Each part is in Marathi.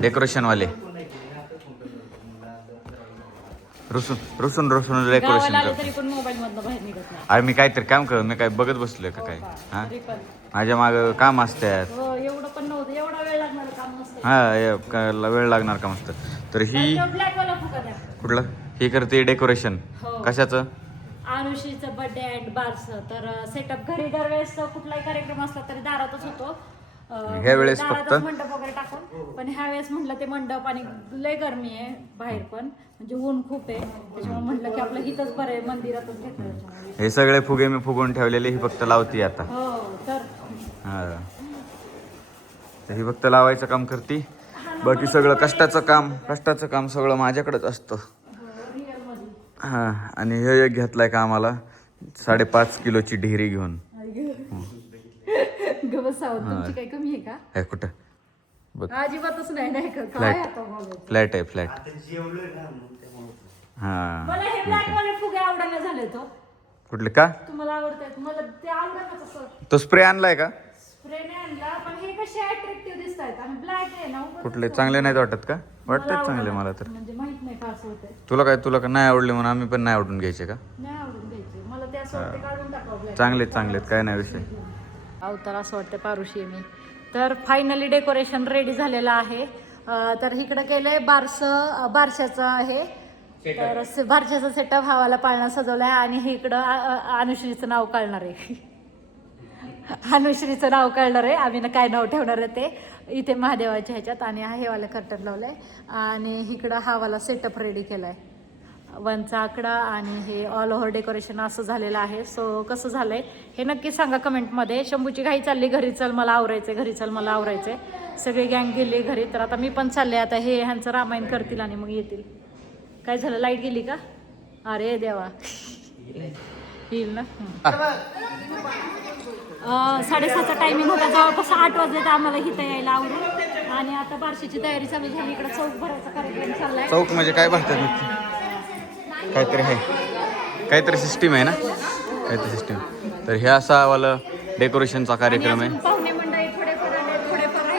डेकोरेशन वाले. रुसून रुसून रुसून डेकोरेशन अरे मी काहीतरी काम कर मी काय बघत बसलोय का काय हा? पण. माझ्या माग काम असतात. हो वेळ लागणार काम हा काय वेळ लागणार काम असतं. तर ही कुठलं? ही करते डेकोरेशन. कशाचं? अनुषीचं बर्थडे अँड बार्स तर सेटअप घरी दरवेळेस कुठलाही कार्यक्रम असला तरी दारातच होतो. ह्या वेळेस फक्त- मंडप वगैरे टाकून पण ह्या वेळेस म्हटलं ते मंडप आणि लय गरमी आहे बाहेर पण म्हणजे ऊन खूप आहे. त्याच्यामुळे म्हटलं की आपलं इथंच बरं आहे मंदिरातच घेतलं. हे सगळे फुगे मी फुगवून ठेवलेले ही फक्त लावती आता. हो तर हा. ही फक्त लावायचं काम करते. बाकी सगळं कष्टाचं काम कष्टाचं काम सगळं माझ्याकडेच असतं. मध्ये. हा आणि हे एक घेतलाय कामाला साडेपाच किलोची ढेरी घेऊन. तुमची काही कमी आहे का? हे कुठं? बघ. अजिबातच नाही नाही का? काय Flat. आता बोलायचं फ्लॅट आहे फ्लॅट. हा. मला हे ब्लॅक वाले फुगे आवडायला झाले तो कुठले का? तुम्हाला आवडतात. मला ते आवडतच असं. तो स्प्रे आणलाय का? स्प्रेने आणला पण हे कसे अट्रॅक्टिव्ह दिसत आहेत आणि ब्लॅक आहे ना उगाच कुठले? चांगले नाहीत वाटत का? वाटतात मला चांगले. मला तर. म्हणजे माहीत नाही का असं होतंय. तुला काय तुला का नाही आवडले म्हणून आम्ही पण नाही आवडून घ्यायचे का? नाही आवडून घ्यायचे. मला ते असं वाटतं काढून टाकावं black. चांगलेत चांगलेत. काय नाही विषय. अवतार असं वाटतं पारुशी आहे मी. तर फायनली डेकोरेशन रेडी झालेलं आहे. तर इकडं केलंय बारस बारशाचं आहे. तर बारशाचं सेटअप हवाला पाळणा सजवलाय आणि हे इकडं अनुश्रीचं नाव काढणार आहे. अनुश्रीचं नाव काढणार आहे. आम्ही ना काय नाव ठेवणार आहे ते इथे महादेवाच्या ह्याच्यात आणि हा हेवाला कर्टन लावलंय. आणि इकडं हावाला सेटअप रेडी केलाय. वनचा आकडा आणि हे ऑल ओव्हर डेकोरेशन असं झालेलं आहे. सो कसं झालंय? हे नक्की सांगा कमेंटमध्ये. शंभूची घाई चालली घरी चल मला आवरायचंय घरी चल मला आवरायचंय. सगळे गँग गेली घरी तर आता मी पण चालले. आता हे ह्यांचं रामायण करतील आणि मग येतील. काय झालं? लाइट गेली का? अरे देवा. येईल ना? साडेसातचा टायमिंग होता. जवळपास आठ वाजले तर आम्हाला इथं यायला आवरून. आणि आता बारशीची तयारी चालू झाली. इकडे चौक भरायचा कार्यक्रम चाललाय. चौक म्हणजे काय भरतात काहीतरी आहे. काहीतरी सिस्टीम आहे ना? काहीतरी सिस्टीम तर हे असा वाला डेकोरेशनचा कार्यक्रम आहे. आणि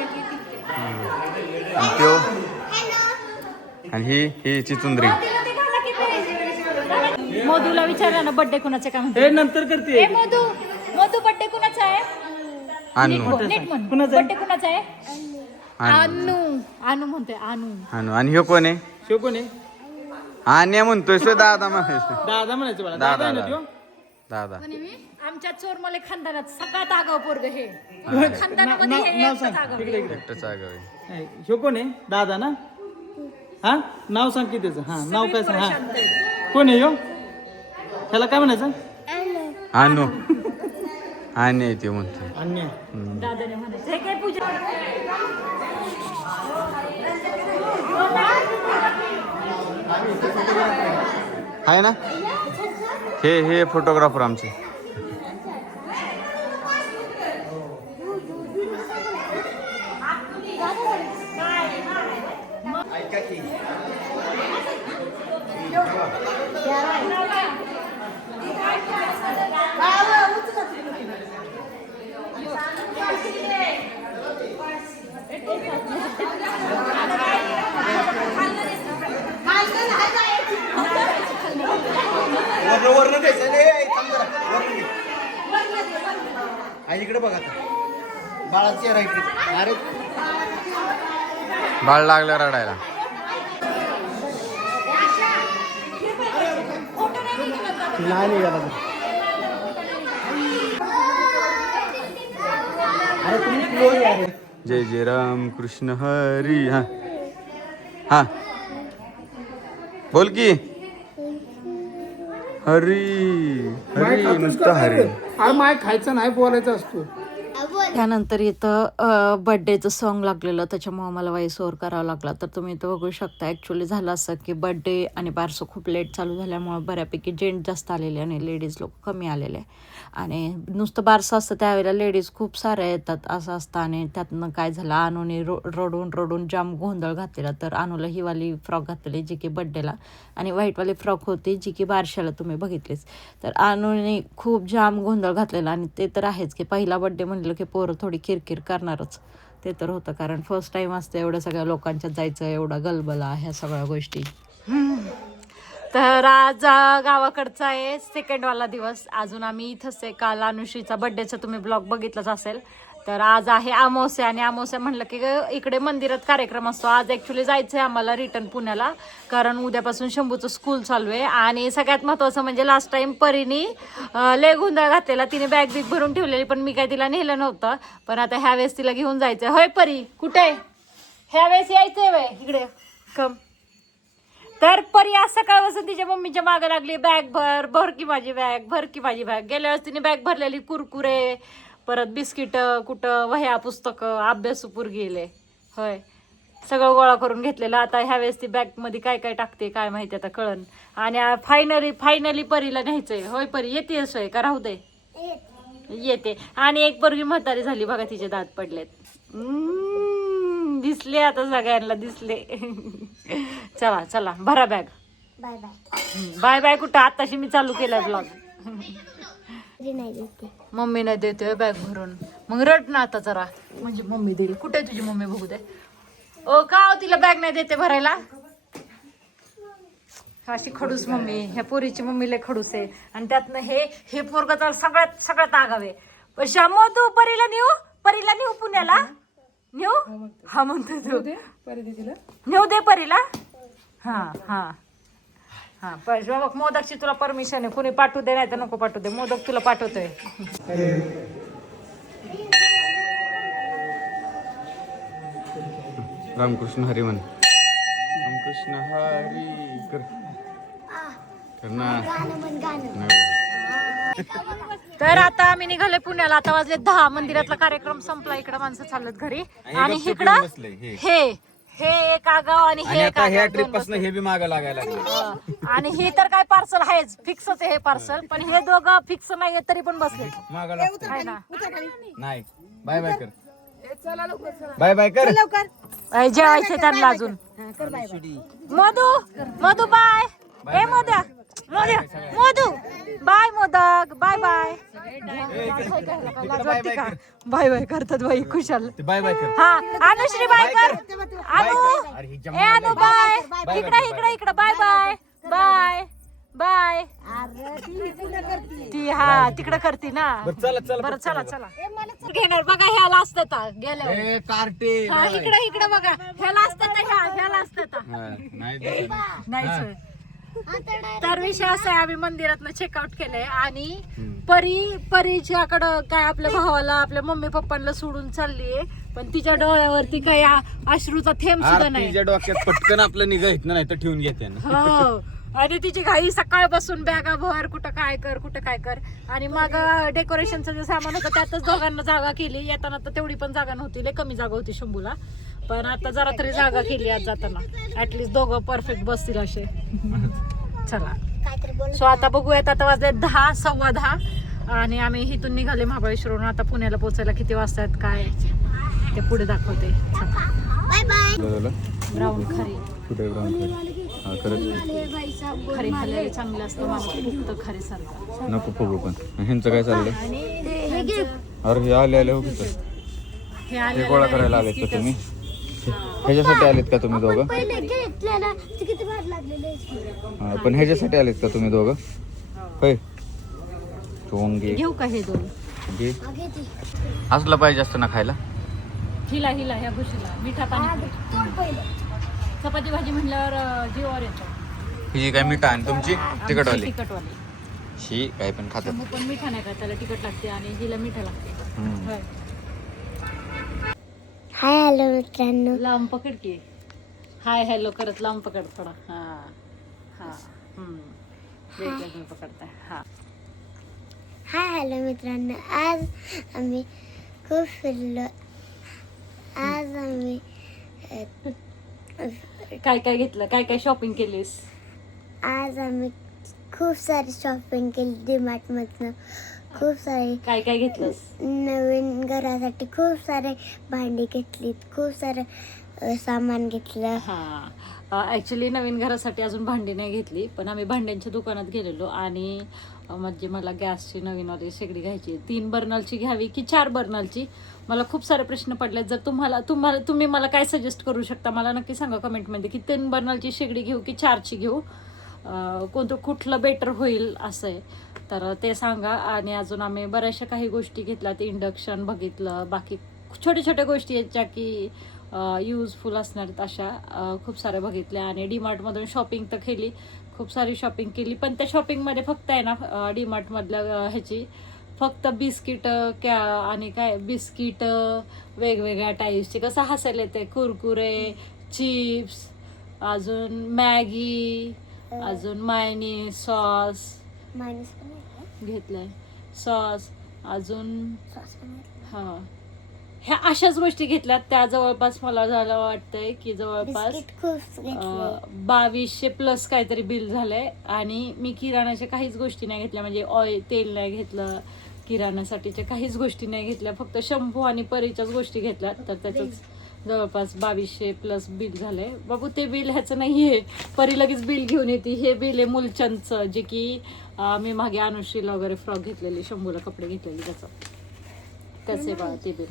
येतील. आणि त्यो? आणि ही ही ते ते. मधूला विचारलं ना बर्थडे कुणाचा काय म्हणते? हे नंतर करते. ए मधू मधू बर्थडे कुणाचा आहे? बर्थडे कुणाचा आहे? आणू अनु. अनु. म्हणतोय अनु. आणू आणि ह्यो कोण आहे? शिव कोण आहे? आण्या म्हणतोय सो दादा म्हणायचं. दादा म्हणायचं बाळा दादा दादा आहे ना दादा. त्यो? दादा आमच्या चोरमले खानदानात सगळ्यात आगाव पोरग हे. खानदानामध्ये नाव हे नाव सांग. आगाव. इकडे इकडे. एकटंच आगाव आहे. आहे. ह्यो कोण आहे? दादा ना? हा? नाव सांग की त्याचं. हा नाव काय सांग? हा. कोण आहे ह्यो? ह्याला काय म्हणायचं? आणू आणि आहे ते म्हणतोय. अन्य दादाने म्हणायचं. हे काय पूजा? आहे ना? हे हे फोटोग्राफर आमचे. इकडे बघा आता. बाळाची राहायची अरे. बाळ लागलं रडायला. नाही निघाला. अरे तुम्ही. जय जय राम कृष्ण हरी हा. हा. बोल की. हरी हरी नुसतं हरी. अरे माय खायचं नाही बोलायचं असतो. त्यानंतर इथं बड्डेचं सॉन्ग लागलेलं. त्याच्यामुळं मला वाईस ओव्हर करावा लागला. तर तुम्ही इथं बघू शकता ॲक्च्युली झालं असं की बड्डे आणि बारसं खूप लेट चालू झाल्यामुळं बऱ्यापैकी जेंट्स जास्त आलेले आणि लेडीज लोक कमी आलेले. आणि नुसतं बारसं असतं त्यावेळेला लेडीज खूप साऱ्या येतात असं असतं. आणि त्यातनं काय झालं अनुने रो रडून रडून जाम गोंधळ घातलेला. तर अनुला ही वाली फ्रॉक घातलेली जी की बड्डेला आणि व्हाईटवाली फ्रॉक होती जी की बारशाला तुम्ही बघितलीच. तर अनुने खूप जाम गोंधळ घातलेला. आणि ते तर आहेच की पहिला बड्डे म्हणलं की पोरं थोडी किरकिर करणारच. ते तर होतं कारण फर्स्ट टाईम असतं एवढं सगळ्या लोकांच्यात जायचं एवढा गलबला ह्या सगळ्या गोष्टी. तर आज गावाकडचा आहे सेकंडवाला दिवस. अजून आम्ही इथंच आहे. काल अनुश्रीचा बड्डेचा तुम्ही ब्लॉग बघितलाच असेल. तर आज आहे अमावस्या आणि अमावस्या म्हणलं की ग- इकडे मंदिरात कार्यक्रम असतो. आज ॲक्च्युली जायचं आहे आम्हाला रिटर्न पुण्याला कारण उद्यापासून शंभूचं स्कूल चालू आहे. आणि सगळ्यात महत्त्वाचं म्हणजे लास्ट टाइम परीनी लय गोंधळ घातलेला. तिने बॅग बिग भरून ठेवलेली पण मी काय तिला नेलं नव्हतं. पण आता ह्या वेळेस तिला घेऊन जायचं होय परी कुठे? ह्या वेळेस यायचंय वय. इकडे कम तर परी आज सकाळपासून तिच्या मम्मीच्या मागं लागली. बॅग भर भर की माझी बॅग भर की माझी बॅग गेल्या वेळेस तिने बॅग भरलेली कुरकुरे परत बिस्किट कुठं वह्या पुस्तकं अभ्यासूपूर गेले होय. सगळं गोळा करून घेतलेलं. आता ह्या वेळेस ती बॅगमध्ये काय काय टाकते काय माहिती आता कळन. आणि फायनली फायनली परीला न्यायचंय. होय परी येते सोय का राहू दे. येते. आणि एक पोरगी म्हातारी झाली बघा तिचे दात पडलेत. दिसले आता सगळ्यांना दिसले. चला चला भरा bag. Bye bye. Bye bye कुठं? आताशी मी चालू केलाय ब्लॉग. नाही देते. मम्मी नाही देतोय बॅग भरून. मग रड ना आता जरा. म्हणजे मम्मी देईल. कुठे तुझी मम्मी बघू दे. ओ का हो तिला बॅग नाही देते भरायला? अशी खडूस मम्मी. ह्या पोरीची मम्मी लय खडूस आहे. आणि त्यातनं हे हे पोरग तर सगळ्यात सगळ्यात आगावे. पण शामो तू परीला नेऊ? परीला नेऊ पुण्याला? नेऊ? हा म्हणतो तू. नेऊ दे परीला? हा हा. हा पण बाबा मोदकची तुला परमिशन आहे कुणी पाठवू दे नाही तर नको पाठवू दे. मोदक तुला पाठवतोय. रामकृष्ण हरी म्हण. रामकृष्ण हरी तर आता आम्ही निघाले पुण्याला. आता वाजले दहा. मंदिरातला कार्यक्रम संपला. इकडे माणसं चालत घरी. आणि इकडं हे. हे एक आगाव आणि आणि हे एक आता ह्या आगाव ट्रिप दोन पासून हे बी मागं लागायला लागले. बसले. आणि हे तर काय पार्सल आहेच. फिक्सच आहे हे पार्सल पण हे दोघं फिक्स नाहीये तरी पण बसले. मागं लागते आहे ना? नाही. बाय बाय कर. बाय बाय कर. अय, जेवायचे त्यांना अजून. मधू मधू बाय ए मोद्या मधू बाय मोदक बाय बाय. बाय बाय करतात बाई खुशाल. बाय बाय कर. हा अनुश्री बाय कर. अनु. ए अनु बाय. इकडे इकडे इकडे. Bye bye. बाय. बाय. ती हा तिकडे करते ना. बरं चला चला बरं चला चला. घेणार बघा ह्याला असतं गेल्यावर ए कार्टे. हा इकडे इकडे बघा. ह्याला असतं ह्या ह्याला असतं नाही दिसत. नाही तर विषय असा आहे आम्ही मंदिरातनं चेकआउट केलंय आणि परी परीच्याकडं काय आपल्या भावाला आपल्या मम्मी पप्पांना सोडून चाललीये. पण तिच्या डोळ्यावरती काही अश्रूचा थेंब सुद्धा नाही. आरतीच्या डोक्यात पटकन आपलं निघा इथनं नाही तर ठेवून घेते ना. हो. आणि तिची घाई सकाळपासून बॅगा भर कुठं काय कर कुठं काय कर. आणि मग डेकोरेशनचं जे सामान होतं त्यातच दोघांना जागा केली. येताना तर तेवढी पण जागा नव्हती लय कमी जागा होती शंभूला. पण आता जरा तरी जागा केली आज जाताना. ऍटलिस्ट दोघं परफेक्ट बसतील असे. चला. सो आता बघूयात आता वाजले दहा सव्वा दहा. आणि आम्ही इथून निघाले महाबळेश्वरहून आता पुण्याला पोहोचायला किती वाजतात काय? ते पुढे दाखवते. बाय बाय झालं? ब्राऊन खरी. कुठे ब्राऊन? हा खरी खाल्लेली चांगलं असतं मला फक्त खरी सारखं. नको फुगू पण. ह्यांचं काय चाललंय? आणि हे अरे हे आले आले हो. हे गोळा करायला बिस्किटच. तुम्ही? ह्याच्यासाठी आलेत का तुम्ही दोघं? पहिले घेतलेला. ते किती भार लागलेले हा, पण ह्याच्यासाठी आलेत का तुम्ही दोघं? होय. चोंगे घेऊ का हे दोन? घे. घे ती. असलं पाहिजे असतं ना खायला. हिला हिला ह्या गोष्टीला मिठा पाणी तोड पहिले. चपाती भाजी म्हणल्यावर अं, जीवावर येतं. ही जी काय मिठा आणि तुमची? तिखटवाली. तिखटवाली. ही काय पण खातात. मग पण मिठा नाही का त्याला तिखट लागते आणि हिला मिठा लागते. हम्म. होय. हाय हॅलो मित्रांनो. लांब पकड की. हाय हॅलो करत लांब पकड थोडा. हा हा हम्म. वेगवेगळं पकडताय. हा. हाय हॅलो मित्रांनो. आज आम्ही खूप फिरलो. आज आम्ही काय काय घेतलं? काय काय शॉपिंग केलीस? आज आम्ही खूप सारी शॉपिंग केली. डीमार्टमधनं खूप सारी काय काय घेतलंस? नवीन घरासाठी खूप सारे भांडी घेतलीत खूप सारं सामान घेतलं. हा. ॲक्च्युली नवीन घरासाठी अजून भांडी नाही घेतली पण आम्ही भांड्यांच्या दुकानात गेलेलो आणि म्हणजे मला गॅसची नवीनवाली शेगडी घ्यायची. तीन बर्नलची घ्यावी की चार बर्नलची? मला खूप सारे प्रश्न पडले जर तुम्हाला तुम्हाला तुम्ही मला काय सजेस्ट करू शकता? मला नक्की सांगा कमेंटमध्ये की तीन बर्नरची शेगडी घेऊ की चारची घेऊ? कोणतं कुठलं बेटर होईल असं आहे. तर ते सांगा. आणि अजून आम्ही बऱ्याचशा काही गोष्टी घेतल्यात इंडक्शन बघितलं. बाकी छोट्या छोट्या गोष्टी आहेत ज्या की यूजफुल असणार आहेत अशा. खूप साऱ्या बघितल्या. आणि डीमार्टमधून शॉपिंग तर केली. खूप सारी शॉपिंग केली. पण त्या शॉपिंगमध्ये फक्त आहे ना डीमार्टमधल्या ह्याची. फक्त बिस्किट क्या आणि काय? बिस्किट वेगवेगळ्या टाईप्सचे कसं हसायला येते? कुरकुरे चिप्स अजून मॅगी अजून मायनी सॉस मायनस पण घेतलं घेतलंय. सॉस अजून सॉस पण घेतलं हा. ह्या अशाच गोष्टी घेतल्यात. त्या जवळपास मला झालं वाटतंय की जवळपास बावीसशे प्लस काहीतरी बिल झालंय. आणि मी किराणाच्या काहीच गोष्टी नाही घेतल्या. म्हणजे ऑइल तेल नाही घेतलं. किराण्यासाठीच्या काहीच गोष्टी नाही घेतल्या. फक्त शंभू आणि परीच्याच गोष्टी घेतल्या तर त्याच जवळपास बावीसशे प्लस बिल झालंय. बाबू ते बिल ह्याचं नाही आहे परी लगेच बिल घेऊन येते. हे बिल आहे मुलचंदचं जे की मी मागे अनुश्रीला वगैरे फ्रॉक घेतलेली शंभूला कपडे घेतलेले त्याचं. कसे बा ते बिल.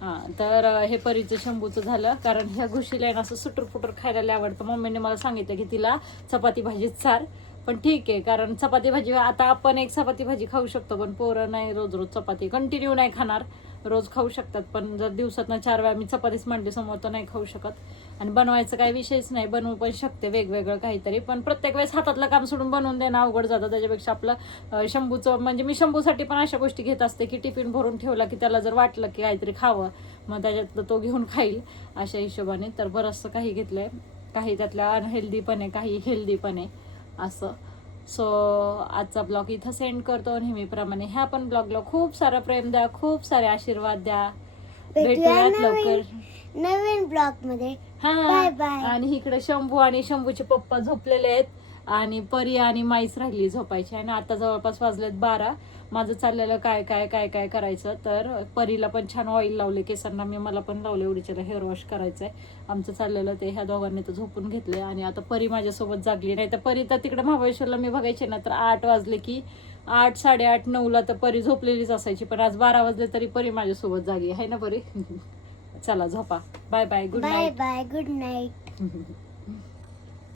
हां तर हे परीचं शंभूचं झालं. कारण ह्या घुशीला आहे ना असं सुटर फुटर खायला आवडतं. मम्मीने मला सांगितलं की तिला चपाती भाजीच चार पण ठीक आहे कारण चपाती भाजी आता आपण एक चपाती भाजी खाऊ शकतो पण पोरं नाही रोज रोज चपाती. कंटिन्यू नाही खाणार रोज खाऊ शकतात पण जर दिवसातनं चार वेळा मी चपातीच मांडली समोर तर नाही खाऊ शकत. आणि बनवायचं काही विषयच नाही बनवू पण शकते वेगवेगळं काहीतरी पण प्रत्येक वेळेस हातातलं काम सोडून बनवून देणं अवघड जातं. त्याच्यापेक्षा आपलं शंभूचं म्हणजे मी शंभूसाठी पण अशा गोष्टी घेत असते की टिफिन भरून ठेवला की त्याला जर वाटलं की काहीतरी खावं मग त्याच्यातलं तो घेऊन खाईल अशा हिशोबाने. तर बरंचसं काही घेतलं आहे काही त्यातल्या अनहेल्दी पण आहे काही हेल्दी पण आहे. असं. सो आजचा ब्लॉग इथं सेंड करतो. नेहमीप्रमाणे ह्या पण ब्लॉगला खूप सारा प्रेम द्या खूप सारे आशीर्वाद द्या. भेटूयात लवकर. नवीन ब्लॉगमध्ये हा. आणि इकडे शंभू आणि शंभूचे पप्पा झोपलेले आहेत. आणि परी आणि माईच राहिली झोपायची. आणि आता जवळपास वाजलेत बारा. माझं चाललेलं काय काय काय काय करायचं? तर परीला पण छान ऑइल लावले केसांना मी मला पण लावले एवढीच्याला हेअर वॉश करायचंय. आमचं चाललेलं ते ह्या दोघांनी तर झोपून घेतले. आणि आता परी माझ्यासोबत जागली. नाही तर परी तर तिकडे महाबळेश्वरला मी बघायचे ना तर आठ वाजले की आठ साडेआठ नऊला तर परी झोपलेलीच असायची. पण आज बारा वाजले तरी परी माझ्यासोबत जागी आहे. ना परी? चला झोपा. Bye bye good bye night bye good night